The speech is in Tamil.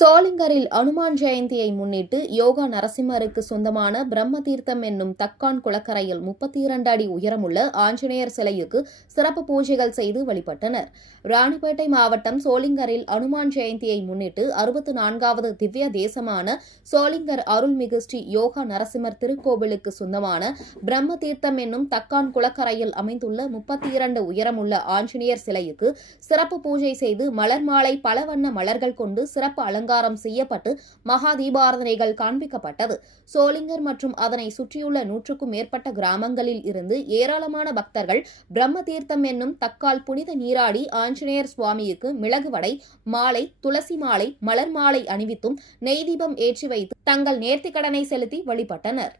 சோளிங்கரில் அனுமான் ஜெயந்தியை முன்னிட்டு யோகா நரசிம்மருக்கு சொந்தமான பிரம்ம தீர்த்தம் என்னும் தக்கான் குளக்கரையில் 32 அடி உயரமுள்ள ஆஞ்சநேயர் சிலைக்கு சிறப்பு பூஜைகள் செய்து வழிபட்டனர். ராணிப்பேட்டை மாவட்டம் சோளிங்கரில் அனுமான் ஜெயந்தியை முன்னிட்டு 64வது திவ்ய தேசமான சோளிங்கர் அருள்மிகு ஸ்ரீ யோகா நரசிம்மர் திருக்கோவிலுக்கு சொந்தமான பிரம்ம தீர்த்தம் என்னும் தக்கான் குளக்கரையில் அமைந்துள்ள 32 உயரமுள்ள ஆஞ்சநேயர் சிலைக்கு சிறப்பு பூஜை செய்து மலர் மாலை பல வண்ண மலர்கள் கொண்டு சிறப்பு அலங்காரம் செய்யப்பட்டு மகா தீபாராதனைகள் காண்பிக்கப்பட்டது. சோளிங்கர் மற்றும் அதனை சுற்றியுள்ள 100க்கும் மேற்பட்ட கிராமங்களில் இருந்து ஏராளமான பக்தர்கள் பிரம்ம தீர்த்தம் என்னும் தக்கால் புனித நீராடி ஆஞ்சநேயர் சுவாமிக்கு மிளகு வடை, மாலை, துளசி மாலை, மலர் மாலை அணிவித்தும் நெய் தீபம் ஏற்றி வைத்து தங்கள் நேர்த்திக்கடனை செலுத்தி வழிபட்டனர்.